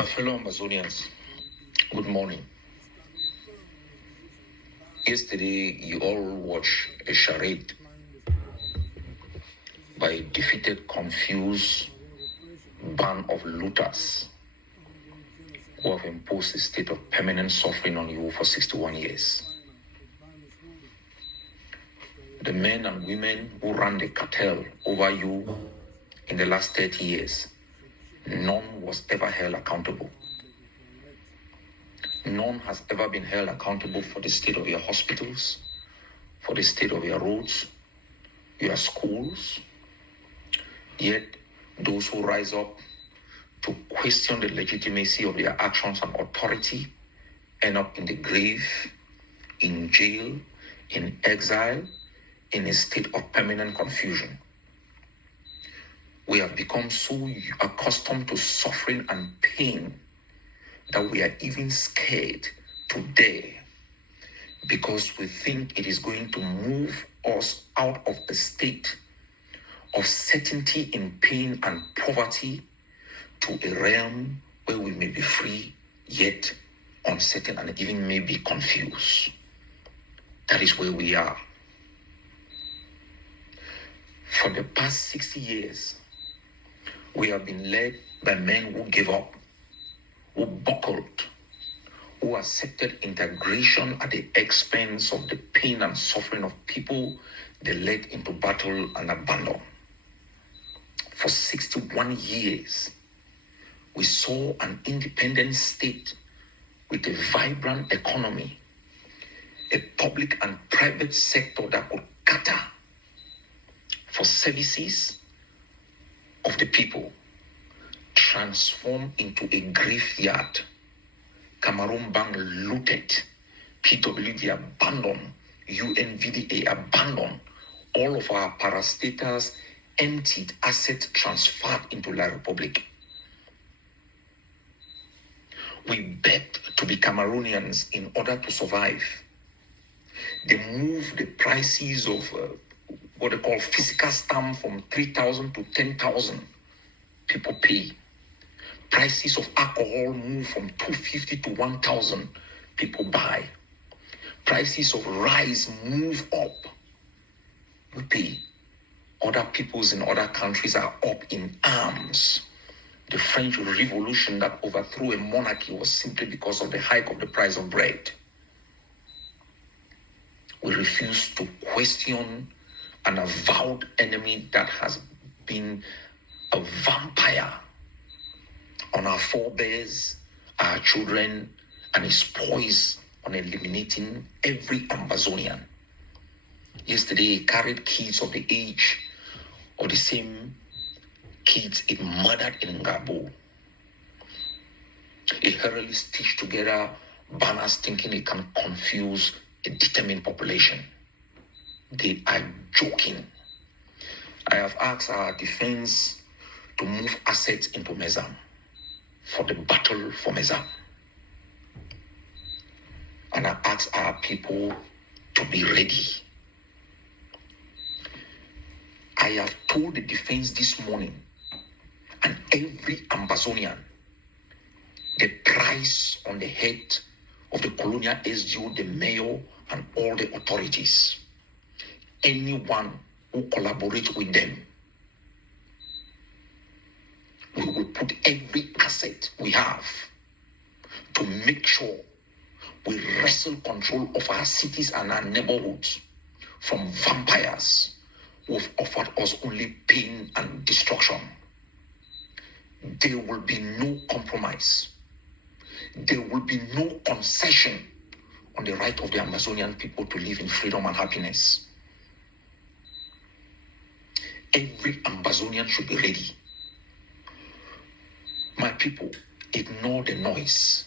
My fellow Ambazonians, good morning. Yesterday, you all watched a charade by a defeated, confused band of looters who have imposed a state of permanent suffering on you for 61 years. The men and women who ran the cartel over you in the last 30 years, none was ever held accountable. None has ever been held accountable for the state of your hospitals, for the state of your roads, your schools. Yet, those who rise up to question the legitimacy of their actions and authority end up in the grave, in jail, in exile, in a state of permanent confusion. We have become so accustomed to suffering and pain that we are even scared to dare, because we think it is going to move us out of a state of certainty in pain and poverty to a realm where we may be free, yet uncertain and even maybe confused. That is where we are. For the past 60 years, we have been led by men who gave up, who buckled, who accepted integration at the expense of the pain and suffering of people they led into battle and abandon. For 61 years, we saw an independent state with a vibrant economy, a public and private sector that could cater for services of the people, transformed into a graveyard. Cameroon Bank looted, PWD abandoned, UNVDA abandoned, all of our parastatals emptied, assets transferred into La Republic. We begged to be Cameroonians in order to survive. They moved the prices of what they call physical stamp from 3,000 to 10,000. People pay. Prices of alcohol move from 250 to 1,000. People buy. Prices of rice move up. We pay. Other peoples in other countries are up in arms. The French Revolution that overthrew a monarchy was simply because of the hike of the price of bread. We refuse to question an avowed enemy that has been a vampire on our forebears, our children, and is poised on eliminating every Ambazonian. Yesterday, he carried kids of the age of the same kids it murdered in Ngabo. It hurriedly stitched together banners thinking it can confuse a determined population. They are joking. I have asked our defense to move assets into Mezam for the battle for Mezam. And I asked our people to be ready. I have told the defense this morning and every Ambazonian the price on the head of the colonial SGO, the mayor, and all the authorities. Anyone who collaborates with them, we will put every asset we have to make sure we wrestle control of our cities and our neighborhoods from vampires who have offered us only pain and destruction. There will be no compromise. There will be no concession on the right of the Amazonian people to live in freedom and happiness. Every Ambazonian should be ready. My people, ignore the noise.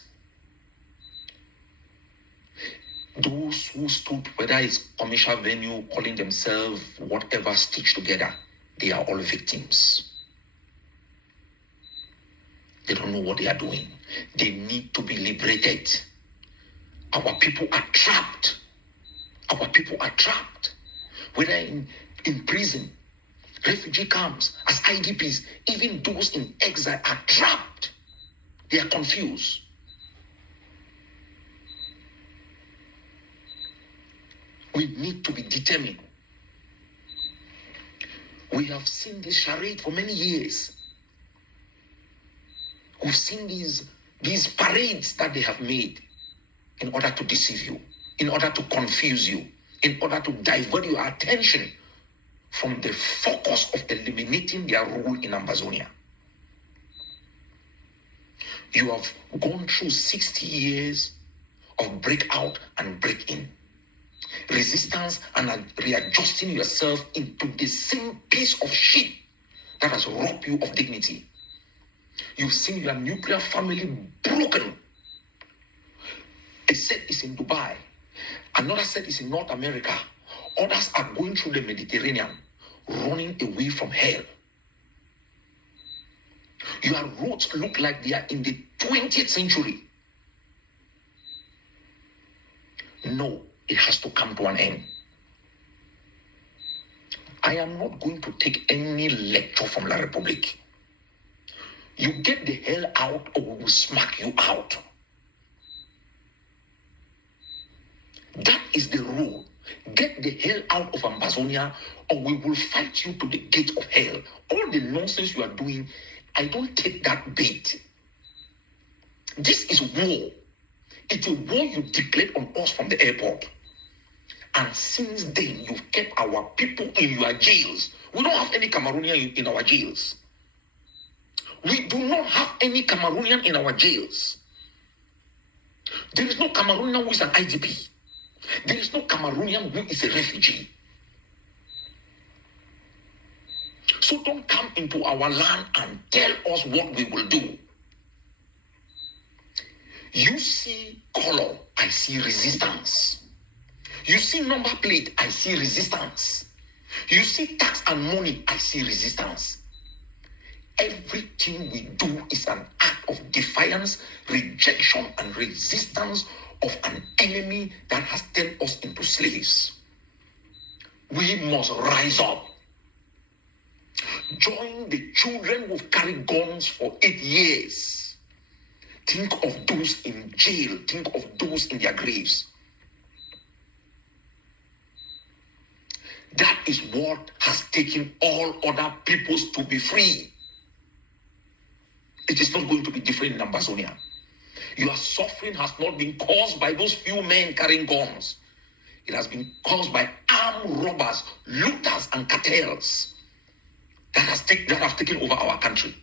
Those who stood, whether it's commercial venue, calling themselves whatever, stitched together, they are all victims. They don't know what they are doing. They need to be liberated. Our people are trapped. Our people are trapped. Whether in prison, refugee camps, as IDPs, even those in exile are trapped. They are confused. We need to be determined. We have seen this charade for many years. We've seen these parades that they have made in order to deceive you, in order to confuse you, in order to divert your attention from the focus of eliminating their rule in Ambazonia. You have gone through 60 years of breakout and break-in, resistance and readjusting yourself into the same piece of shit that has robbed you of dignity. You've seen your nuclear family broken. A set is in Dubai. Another set is in North America. Others are going through the Mediterranean, running away from hell. Your roads look like they are in the 20th century. No, it has to come to an end. I am not going to take any lecture from La Republique. You get the hell out or we will smack you out. That is the rule. Get the hell out of Ambazonia or we will fight you to the gate of hell. All the nonsense you are doing, I don't take that bait. This is war. It's a war you declared on us from the airport. And since then, you've kept our people in your jails. We don't have any Cameroonian in our jails. We do not have any Cameroonian in our jails. There is no Cameroonian who is an IDP. There is no Cameroonian who is a refugee. So don't come into our land and tell us what we will do. You see color, I see resistance. You see number plate, I see resistance. You see tax and money, I see resistance. Everything we do is an act of defiance, rejection, and resistance of an enemy that has turned us into slaves. We must rise up. Join the children who've carried guns for 8 years. Think of those in jail. Think of those in their graves. That is what has taken all other peoples to be free. It is not going to be different in Ambazonia. Your suffering has not been caused by those few men carrying guns. It has been caused by armed robbers, looters, and cartels that have taken over our country.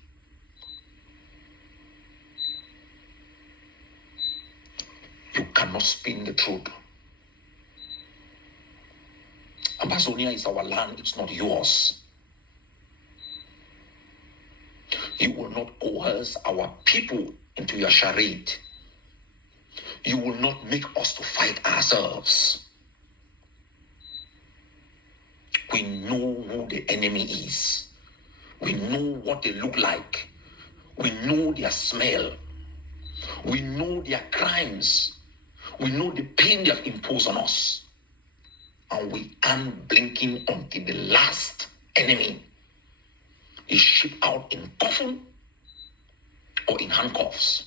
You cannot spin the truth. Ambazonia is our land, it's not yours. You will not coerce our people into your charade. You will not make us to fight ourselves. We know who the enemy is. We know what they look like. We know their smell. We know their crimes. We know the pain they have imposed on us. And we aren't blinking until the last enemy is shipped out in coffin or in handcuffs.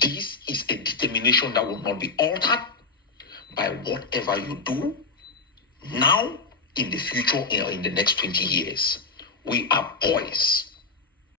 This is a determination that will not be altered by whatever you do now, in the future, or in the next 20 years. We are poised